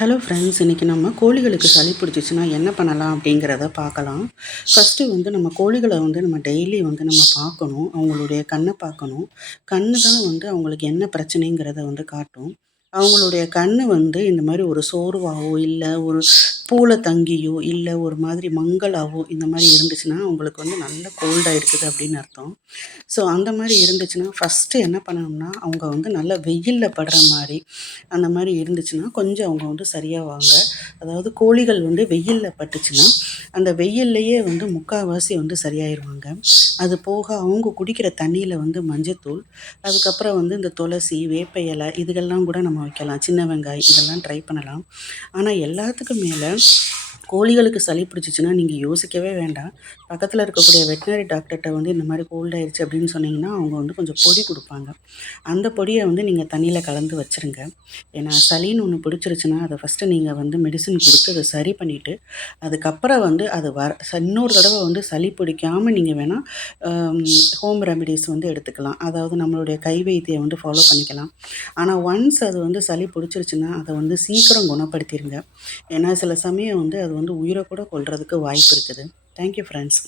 Hello friends இன்றைக்கி நம்ம கோழிகளுக்கு சளி பிடிச்சிச்சின்னா என்ன பண்ணலாம் அப்படிங்கிறத பார்க்கலாம். ஃபஸ்ட்டு வந்து நம்ம கோழிகளை வந்து நம்ம டெய்லி வந்து நம்ம பார்க்கணும். அவங்களுடைய கண்ணை பார்க்கணும். கண்ணு தான் வந்து அவங்களுக்கு என்ன பிரச்சனைங்கிறத வந்து காட்டும். அவங்களுடைய கண் வந்து இந்த மாதிரி ஒரு சோர்வாகவோ இல்லை ஒரு பூல தங்கியோ இல்லை ஒரு மாதிரி மங்களாவோ இந்த மாதிரி இருந்துச்சுன்னா அவங்களுக்கு வந்து நல்ல கோல்டாக இருக்குது அப்படின்னு அர்த்தம். ஸோ அந்த மாதிரி இருந்துச்சுன்னா ஃபஸ்ட்டு என்ன பண்ணணும்னா அவங்க வந்து நல்லா வெயிலில் படுற மாதிரி அந்த மாதிரி இருந்துச்சுன்னா கொஞ்சம் அவங்க வந்து சரியாக வாங்க. அதாவது கோழிகள் வந்து வெயிலில் பட்டுச்சுன்னா அந்த வெயில்லையே வந்து முக்கால்வாசி வந்து சரியாயிருவாங்க. அது போக அவங்க குடிக்கிற தண்ணியில் வந்து மஞ்சத்தூள் அதுக்கப்புறம் வந்து இந்த துளசி வேப்ப இலை இதுகள்லாம் கூட நம்ம வைக்கலாம் சின்ன வெங்காயம் இதெல்லாம் ட்ரை பண்ணலாம். ஆனால் எல்லாத்துக்கும் மேலே கோழிகளுக்கு சளி பிடிச்சிச்சின்னா நீங்கள் யோசிக்கவே வேண்டாம். பக்கத்தில் இருக்கக்கூடிய வெட்டினரி டாக்டர்கிட்ட வந்து இந்த மாதிரி கோல்ட் ஆயிடுச்சு அப்படின்னு சொன்னீங்கன்னா அவங்க வந்து கொஞ்சம் பொடி கொடுப்பாங்க. அந்த பொடியை வந்து நீங்கள் தண்ணியில் கலந்து வச்சுருங்க. ஏன்னா சளின்னு ஒன்று பிடிச்சிருச்சுன்னா அதை ஃபஸ்ட்டு நீங்கள் வந்து மெடிசின் கொடுத்து அதை சரி பண்ணிவிட்டு அதுக்கப்புறம் வந்து அது வர இன்னொரு தடவை வந்து சளி பிடிக்காமல் நீங்கள் வேணால் ஹோம் ரெமிடிஸ் வந்து எடுத்துக்கலாம். அதாவது நம்மளுடைய கை வைத்தியம் வந்து ஃபாலோ பண்ணிக்கலாம். ஆனால் ஒன்ஸ் அது வந்து சளி பிடிச்சிருச்சுன்னா அதை வந்து சீக்கிரம் குணப்படுத்திடுங்க ஏன்னா சில சமயம் வந்து அது வந்து உயிரை கூட கொள்றதுக்கு வாய்ப்பு இருக்குது. Thank you friends